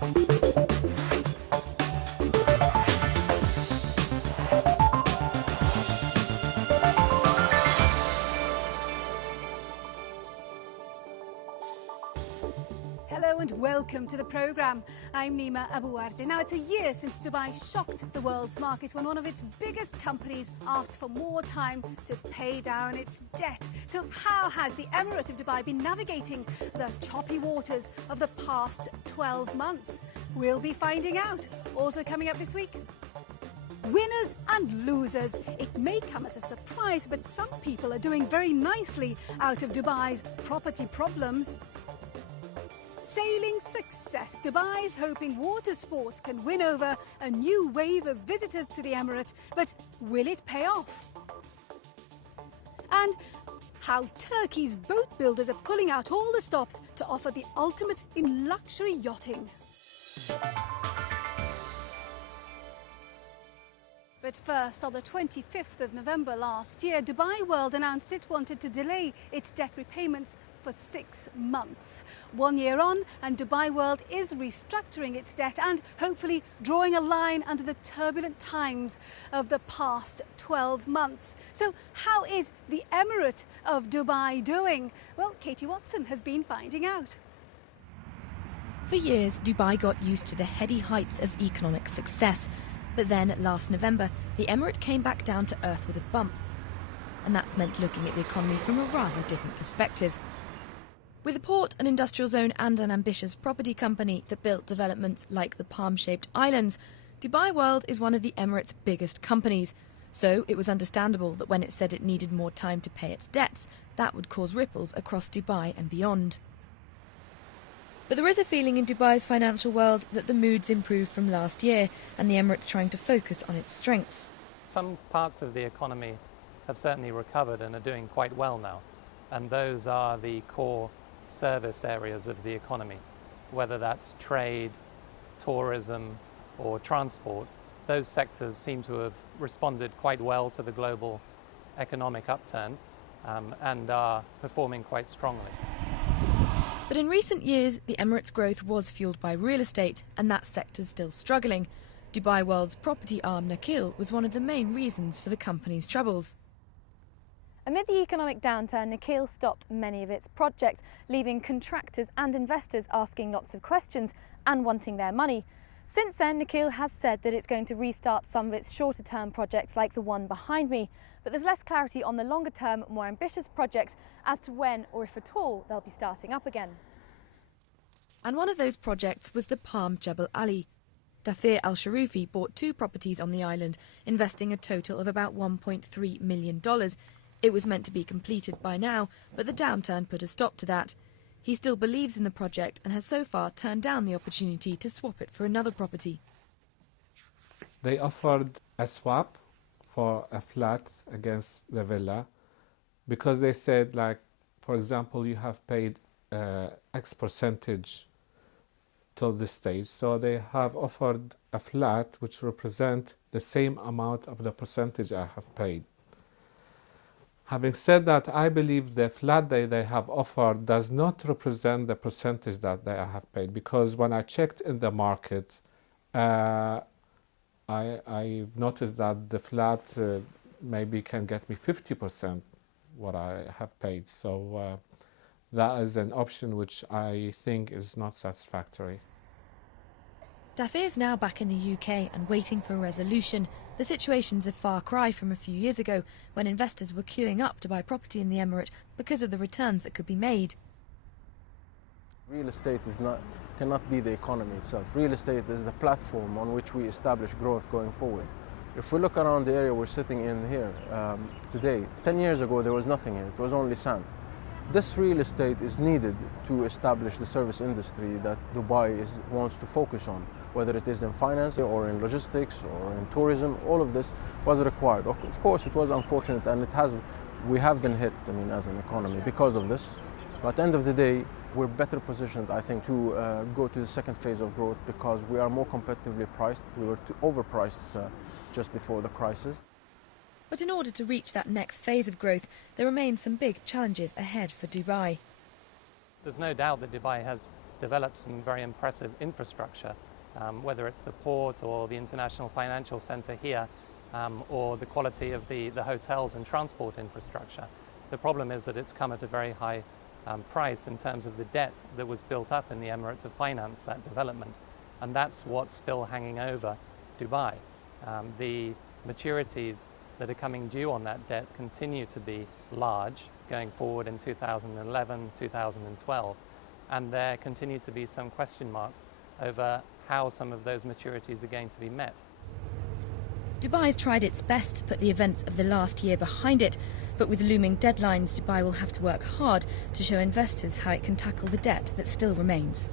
Hello and welcome to the programme. I'm Nima Abouardi. Now, it's a year since Dubai shocked the world's market when one of its biggest companies asked for more time to pay down its debt. So how has the Emirate of Dubai been navigating the choppy waters of the past 12 months? We'll be finding out. Also coming up this week, winners and losers. It may come as a surprise, but some people are doing very nicely out of Dubai's property problems. Sailing success. Dubai is hoping water sport can win over a new wave of visitors to the Emirate, but will it pay off? And how Turkey's boat builders are pulling out all the stops to offer the ultimate in luxury yachting. But first, on the 25th of November last year, Dubai World announced it wanted to delay its debt repayments for 6 months. 1 year on, and Dubai World is restructuring its debt and hopefully drawing a line under the turbulent times of the past 12 months. So how is the Emirate of Dubai doing? Well, Katie Watson has been finding out. For years, Dubai got used to the heady heights of economic success. But then, last November, the Emirate came back down to earth with a bump. And that's meant looking at the economy from a rather different perspective. With a port, an industrial zone and an ambitious property company that built developments like the palm-shaped islands, Dubai World is one of the Emirates' biggest companies. So it was understandable that when it said it needed more time to pay its debts, that would cause ripples across Dubai and beyond. But there is a feeling in Dubai's financial world that the mood's improved from last year and the Emirates trying to focus on its strengths. Some parts of the economy have certainly recovered and are doing quite well now, and those are the core service areas of the economy, whether that's trade, tourism or transport. Those sectors seem to have responded quite well to the global economic upturn and are performing quite strongly. But in recent years, the Emirates' growth was fuelled by real estate, and that sector's still struggling. Dubai World's property arm Nakheel was one of the main reasons for the company's troubles. Amid the economic downturn, Nakheel stopped many of its projects, leaving contractors and investors asking lots of questions and wanting their money. Since then, Nakheel has said that it's going to restart some of its shorter-term projects like the one behind me. But there's less clarity on the longer-term, more ambitious projects as to when, or if at all, they'll be starting up again. And one of those projects was the Palm Jebel Ali. Dafir Al Sharoufi bought 2 properties on the island, investing a total of about $1.3 million. It was meant to be completed by now, but the downturn put a stop to that. He still believes in the project and has so far turned down the opportunity to swap it for another property. They offered a swap for a flat against the villa because they said, like, for example, you have paid X percentage till this stage, so they have offered a flat which represent the same amount of the percentage I have paid. Having said that, I believe the flat that they have offered does not represent the percentage that they have paid, because when I checked in the market, I noticed that the flat maybe can get me 50% what I have paid. So that is an option which I think is not satisfactory. Dafir's now back in the UK and waiting for a resolution. The situation's a far cry from a few years ago when investors were queuing up to buy property in the Emirate because of the returns that could be made. Real estate cannot be the economy itself. Real estate is the platform on which we establish growth going forward. If we look around the area we're sitting in here today, 10 years ago there was nothing here, it was only sand. This real estate is needed to establish the service industry that Dubai wants to focus on, whether it is in finance or in logistics or in tourism. All of this was required. Of course, it was unfortunate, and we have been hit, as an economy because of this. But at the end of the day, we're better positioned, I think, to go to the second phase of growth because we are more competitively priced. We were overpriced just before the crisis. But in order to reach that next phase of growth, there remain some big challenges ahead for Dubai. There's no doubt that Dubai has developed some very impressive infrastructure, whether it's the port or the international financial center here, or the quality of the hotels and transport infrastructure. The problem is that it's come at a very high price in terms of the debt that was built up in the Emirates to finance that development. And that's what's still hanging over Dubai. The maturities that are coming due on that debt continue to be large going forward in 2011, 2012. And there continue to be some question marks over how some of those maturities are going to be met. Dubai's tried its best to put the events of the last year behind it, but with looming deadlines, Dubai will have to work hard to show investors how it can tackle the debt that still remains.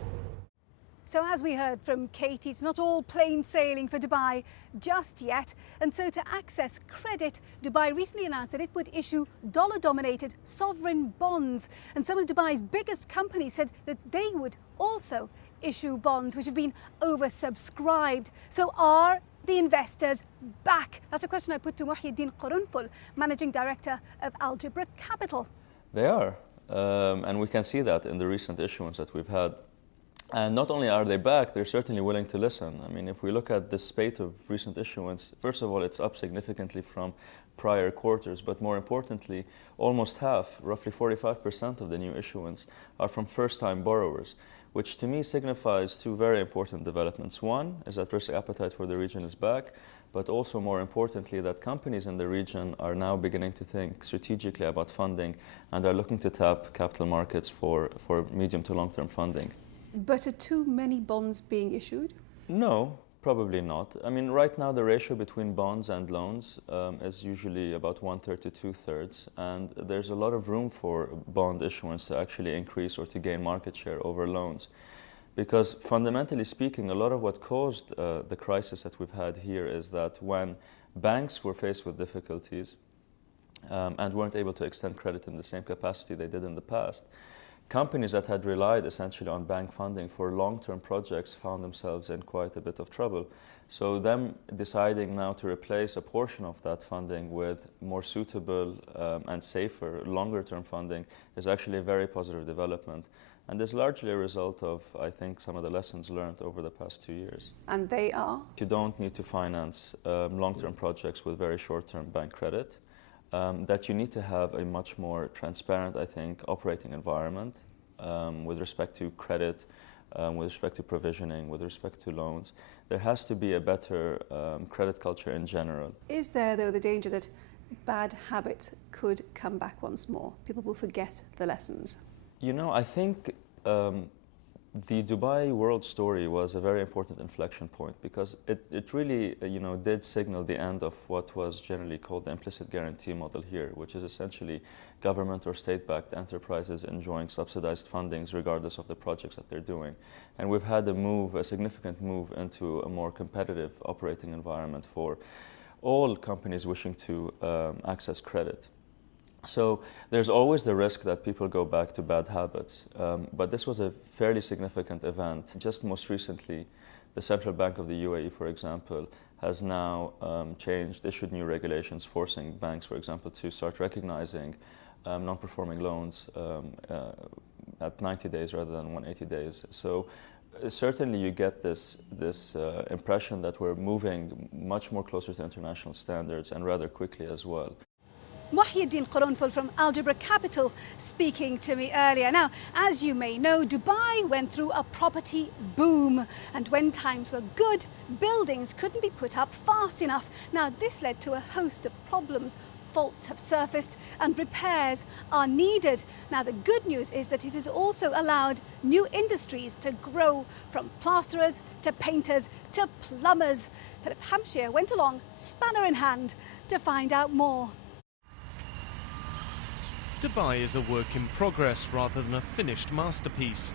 So as we heard from Katie, it's not all plain sailing for Dubai just yet. And so to access credit, Dubai recently announced that it would issue dollar-dominated sovereign bonds. And some of Dubai's biggest companies said that they would also issue bonds which have been oversubscribed. So are the investors back? That's a question I put to Muhyiddin Qurunful, Managing Director of Algebra Capital. They are, and we can see that in the recent issuance that we've had. And not only are they back, they're certainly willing to listen. I mean, if we look at the spate of recent issuance, first of all, it's up significantly from prior quarters, but more importantly, almost half, roughly 45% of the new issuance are from first-time borrowers, which to me signifies two very important developments. One is that risk appetite for the region is back, but also more importantly that companies in the region are now beginning to think strategically about funding and are looking to tap capital markets for medium to long-term funding. But are too many bonds being issued? No, probably not. I mean, right now the ratio between bonds and loans is usually about 1/3 to 2/3, and there's a lot of room for bond issuance to actually increase or to gain market share over loans. Because fundamentally speaking, a lot of what caused the crisis that we've had here is that when banks were faced with difficulties and weren't able to extend credit in the same capacity they did in the past, companies that had relied essentially on bank funding for long-term projects found themselves in quite a bit of trouble. So them deciding now to replace a portion of that funding with more suitable and safer longer-term funding is actually a very positive development. And is largely a result of, I think, some of the lessons learned over the past 2 years. And they are? You don't need to finance long-term projects with very short-term bank credit. That you need to have a much more transparent, I think, operating environment with respect to credit, with respect to provisioning, with respect to loans. There has to be a better credit culture in general. Is there, though, the danger that bad habits could come back once more? People will forget the lessons. You know, I think the Dubai world story was a very important inflection point because it really, did signal the end of what was generally called the implicit guarantee model here, which is essentially government or state-backed enterprises enjoying subsidized fundings regardless of the projects that they're doing. And we've had a significant move into a more competitive operating environment for all companies wishing to access credit. So there's always the risk that people go back to bad habits, but this was a fairly significant event. Just most recently, the Central Bank of the UAE, for example, has now issued new regulations forcing banks, for example, to start recognizing non-performing loans at 90 days rather than 180 days. So certainly you get this impression that we're moving much more closer to international standards and rather quickly as well. Muhyiddin Qurunful from Algebra Capital speaking to me earlier. Now, as you may know, Dubai went through a property boom, and when times were good, buildings couldn't be put up fast enough. Now, this led to a host of problems. Faults have surfaced and repairs are needed. Now, the good news is that it has also allowed new industries to grow, from plasterers to painters to plumbers. Philip Hampshire went along, spanner in hand, to find out more. Dubai is a work in progress rather than a finished masterpiece.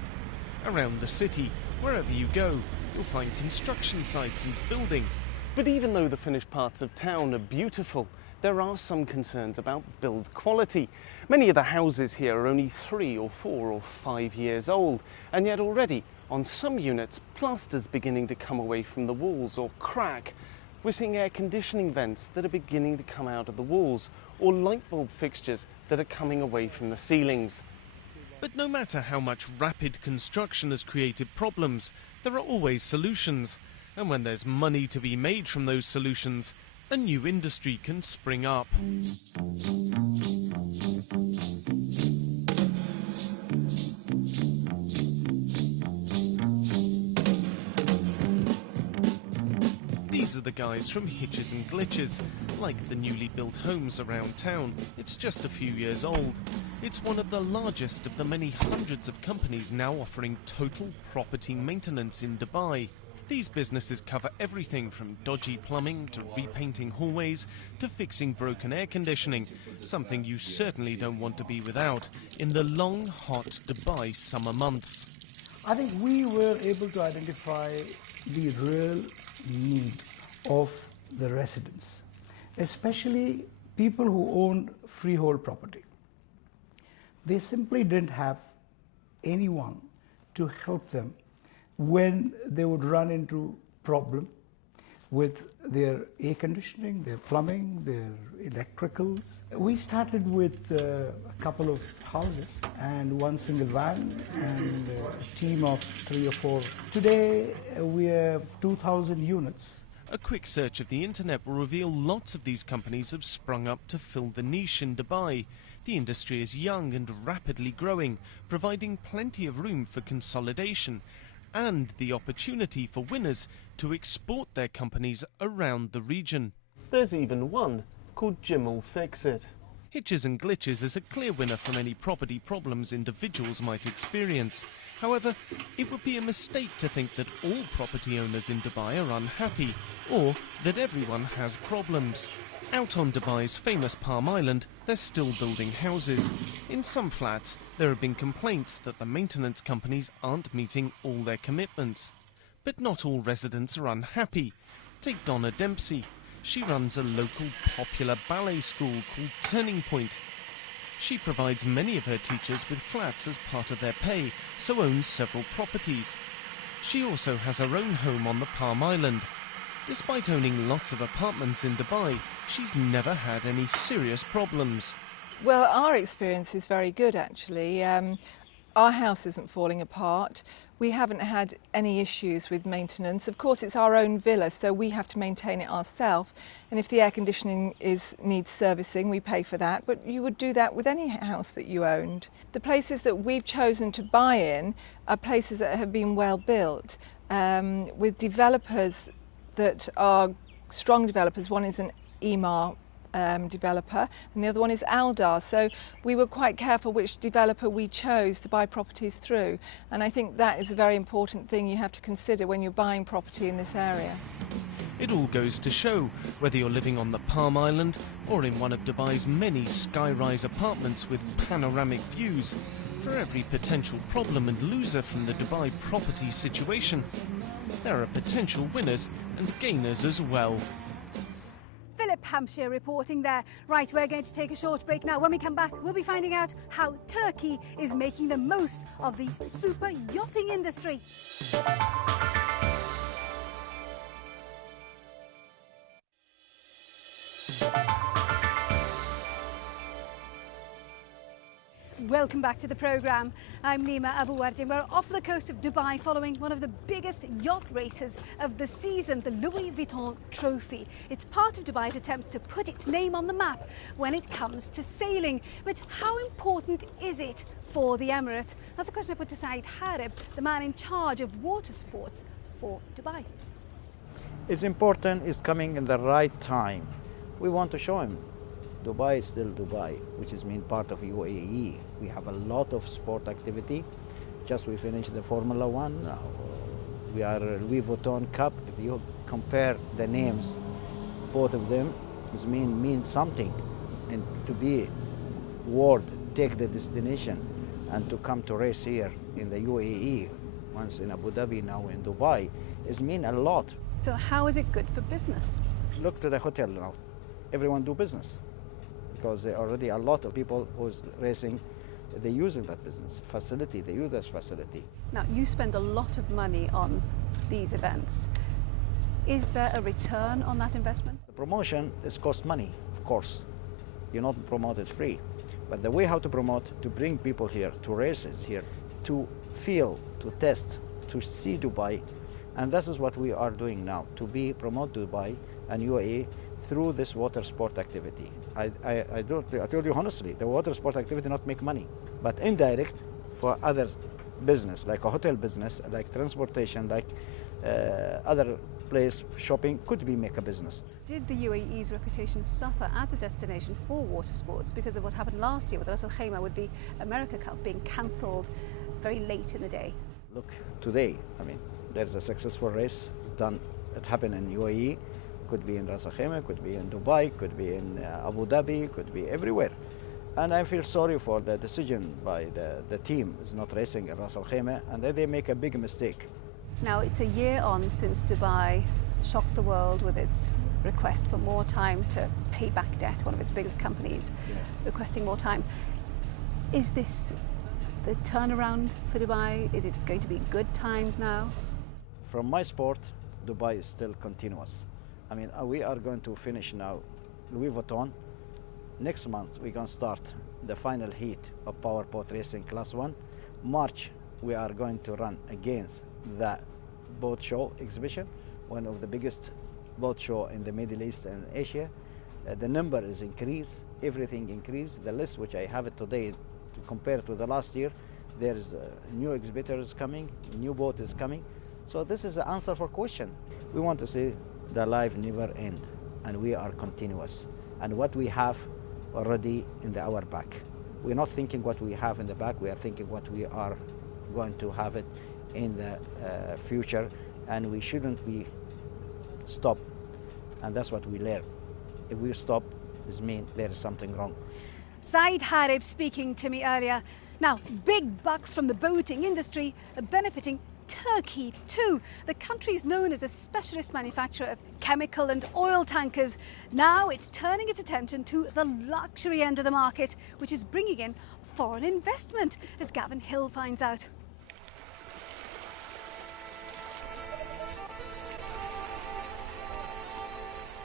Around the city, wherever you go, you'll find construction sites and building. But even though the finished parts of town are beautiful, there are some concerns about build quality. Many of the houses here are only 3 or 4 or 5 years old, and yet already, on some units, plaster's beginning to come away from the walls or crack. We're seeing air conditioning vents that are beginning to come out of the walls, or light bulb fixtures that are coming away from the ceilings. But no matter how much rapid construction has created problems, there are always solutions. And when there's money to be made from those solutions, a new industry can spring up. These are the guys from Hitches and Glitches. Like the newly built homes around town, it's just a few years old. It's one of the largest of the many hundreds of companies now offering total property maintenance in Dubai. These businesses cover everything from dodgy plumbing to repainting hallways to fixing broken air conditioning, something you certainly don't want to be without in the long, hot Dubai summer months. I think we were able to identify the real need of the residents, especially people who own freehold property. They simply didn't have anyone to help them when they would run into problem with their air conditioning, their plumbing, their electricals. We started with a couple of houses and one single van and a team of 3 or 4. Today we have 2,000 units. A quick search of the internet will reveal lots of these companies have sprung up to fill the niche in Dubai. The industry is young and rapidly growing, providing plenty of room for consolidation and the opportunity for winners to export their companies around the region. There's even one called Jim'll Fix It. Hitches and Glitches is a clear winner from any property problems individuals might experience. However, it would be a mistake to think that all property owners in Dubai are unhappy, or that everyone has problems. Out on Dubai's famous Palm Island, they're still building houses. In some flats, there have been complaints that the maintenance companies aren't meeting all their commitments. But not all residents are unhappy. Take Donna Dempsey. She runs a local popular ballet school called Turning Point. She provides many of her teachers with flats as part of their pay, so owns several properties. She also has her own home on the Palm Island. Despite owning lots of apartments in Dubai, she's never had any serious problems. Well, our experience is very good, actually. Our house isn't falling apart. We haven't had any issues with maintenance. Of course, it's our own villa, so we have to maintain it ourselves. And if the air conditioning needs servicing, we pay for that. But you would do that with any house that you owned. The places that we've chosen to buy in are places that have been well built, with developers that are strong developers. One is an Emaar developer and the other one is Aldar. So we were quite careful which developer we chose to buy properties through, and I think that is a very important thing you have to consider when you're buying property in this area. It all goes to show, whether you're living on the Palm Island or in one of Dubai's many sky-rise apartments with panoramic views, for every potential problem and loser from the Dubai property situation, there are potential winners and gainers as well. Philip Hampshire reporting there. Right, we're going to take a short break now. When we come back, we'll be finding out how Turkey is making the most of the super yachting industry. Welcome back to the programme. I'm Nima Abu Wardin. We're off the coast of Dubai following one of the biggest yacht races of the season, the Louis Vuitton Trophy. It's part of Dubai's attempts to put its name on the map when it comes to sailing. But how important is it for the Emirate? That's a question I put to Saeed Harib, the man in charge of water sports for Dubai. It's important, it's coming in the right time. We want to show him Dubai is still Dubai, which is mean part of UAE. We have a lot of sport activity. Just we finished the Formula One. We are Louis Vuitton Cup. If you compare the names, both of them mean something. And to be world, take the destination, and to come to race here in the UAE, once in Abu Dhabi, now in Dubai, is mean a lot. So how is it good for business? Look to the hotel now. Everyone do business, because there are already a lot of people who's racing, they're using that business facility, they use this facility. Now, you spend a lot of money on these events. Is there a return on that investment? The promotion is cost money, of course. You're not promoted free. But the way how to promote, to bring people here, to races here, to feel, to test, to see Dubai, and this is what we are doing now, to promote Dubai and UAE through this water sport activity. I told you honestly, the water sport activity not make money, but indirect for other business, like a hotel business, like transportation, like other place, shopping, could be make a business. Did the UAE's reputation suffer as a destination for water sports because of what happened last year with Ras Al Khaimah, with the America Cup being cancelled very late in the day? Look, today, I mean, there's a successful race. It's done. It happened in UAE. Could be in Ras Al Khaimah, could be in Dubai, could be in Abu Dhabi, could be everywhere. And I feel sorry for the decision by the team is not racing in Ras Al Khaimah, and they make a big mistake. Now, it's a year on since Dubai shocked the world with its request for more time to pay back debt, one of its biggest companies requesting more time. Is this the turnaround for Dubai? Is it going to be good times now? From my sport, Dubai is still continuous. I mean, we are going to finish now Louis Vuitton. Next month, we're going to start the final heat of powerboat racing class 1. March, we are going to run against the boat show exhibition, one of the biggest boat show in the Middle East and Asia. The number is increased, everything increased. The list which I have it today, to compare to the last year, there's new exhibitors coming, new boat is coming. So this is the answer for question. We want to see the life never end, and we are continuous. And what we have already in our back. We're not thinking what we have in the back, we are thinking what we are going to have it in the future, and we shouldn't be stop. And that's what we learn. If we stop, it means there is something wrong. Saeed Harib speaking to me earlier. Now, big bucks from the boating industry are benefiting Turkey too. The country is known as a specialist manufacturer of chemical and oil tankers. Now it's turning its attention to the luxury end of the market, which is bringing in foreign investment, as Gavin Hill finds out.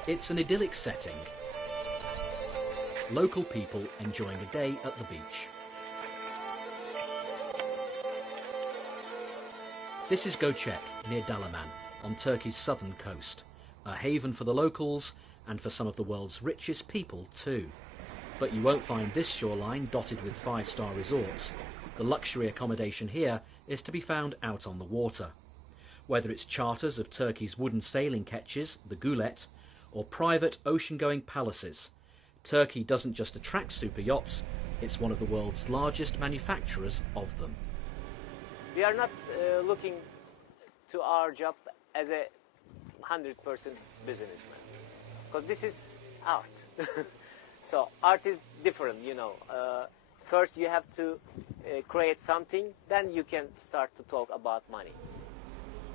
It's an idyllic setting. Local people enjoying a day at the beach. This is Göcek, near Dalaman, on Turkey's southern coast, a haven for the locals and for some of the world's richest people too. But you won't find this shoreline dotted with five-star resorts. The luxury accommodation here is to be found out on the water. Whether it's charters of Turkey's wooden sailing ketches, the Gulet, or private ocean-going palaces, Turkey doesn't just attract super yachts, it's one of the world's largest manufacturers of them. We are not looking to our job as a 100% businessman, because this is art. So art is different, you know. First you have to create something, then you can start to talk about money.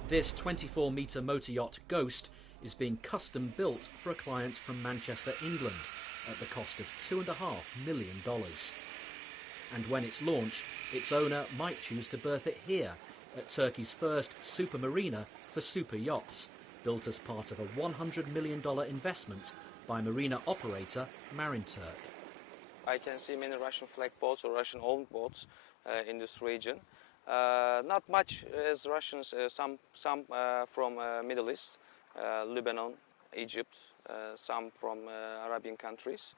This 24-metre motor yacht Ghost is being custom built for a client from Manchester, England, at the cost of $2.5 million. And when it's launched, its owner might choose to berth it here, at Turkey's first super marina for super yachts, built as part of a $100 million investment by marina operator Marinturk. I can see many Russian flag boats or Russian-owned boats in this region. Not much as Russians, some from Middle East, Lebanon, Egypt, some from Arabian countries.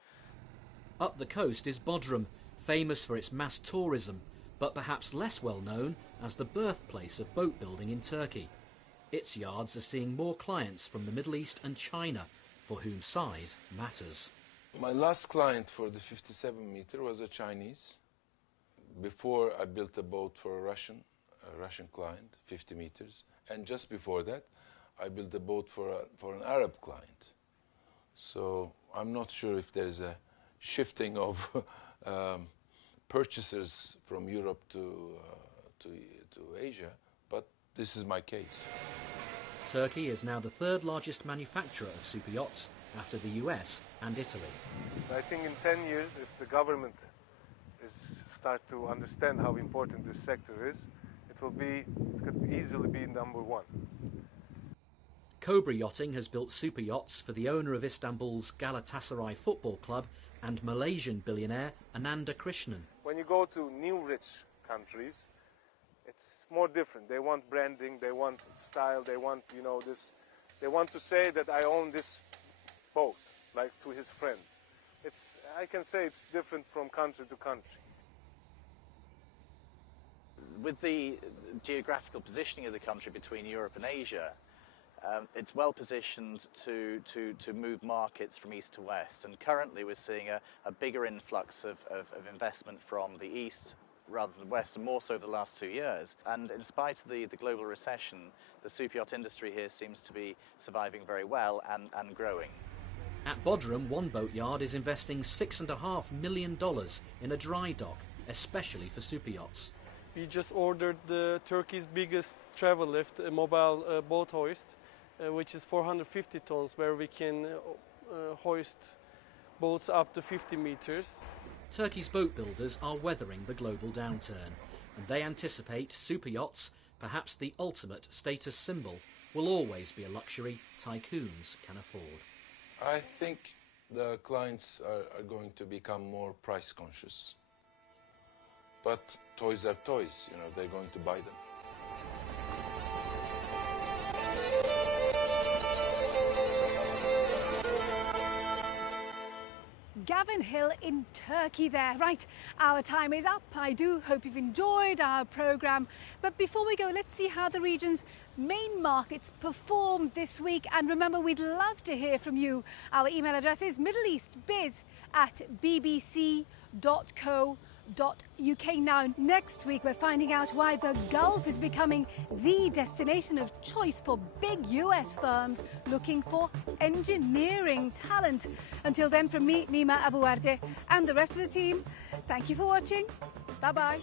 Up the coast is Bodrum, famous for its mass tourism, but perhaps less well known as the birthplace of boat building in Turkey. Its yards are seeing more clients from the Middle East and China, for whom size matters. My last client for the 57-meter was a Chinese. Before, I built a boat for a Russian client, 50 meters. And just before that, I built a boat for an Arab client. So I'm not sure if there's a shifting of purchasers from Europe to Asia, but this is my case. Turkey is now the third largest manufacturer of super yachts after the US and Italy. I think in 10 years, if the government start to understand how important this sector is, it could easily be number one. Cobra Yachting has built super yachts for the owner of Istanbul's Galatasaray Football Club and Malaysian billionaire Ananda Krishnan. When you go to new rich countries, it's more different. They want branding, they want style, they want, you know, this. They want to say that I own this boat, like to his friend. I can say it's different from country to country. With the geographical positioning of the country between Europe and Asia, it's well positioned to move markets from east to west. And currently we're seeing a bigger influx of investment from the east rather than west, and more so over the last 2 years. And in spite of the global recession, the super yacht industry here seems to be surviving very well and growing. At Bodrum, one boatyard is investing $6.5 million in a dry dock, especially for super yachts. We just ordered Turkey's biggest travel lift, a mobile boat hoist, which is 450 tons, where we can hoist boats up to 50 meters. Turkey's boat builders are weathering the global downturn, and they anticipate super yachts, perhaps the ultimate status symbol, will always be a luxury tycoons can afford. I think the clients are going to become more price conscious. But toys are toys, you know, they're going to buy them. Gavin Hill in Turkey there. Right, our time is up. I do hope you've enjoyed our programme. But before we go, let's see how the region's main markets performed this week. And remember, we'd love to hear from you. Our email address is middleeastbiz@bbc.co.uk. Now, next week, we're finding out why the Gulf is becoming the destination of choice for big US firms looking for engineering talent. Until then, from me, Nima Abuarde, and the rest of the team, thank you for watching. Bye-bye.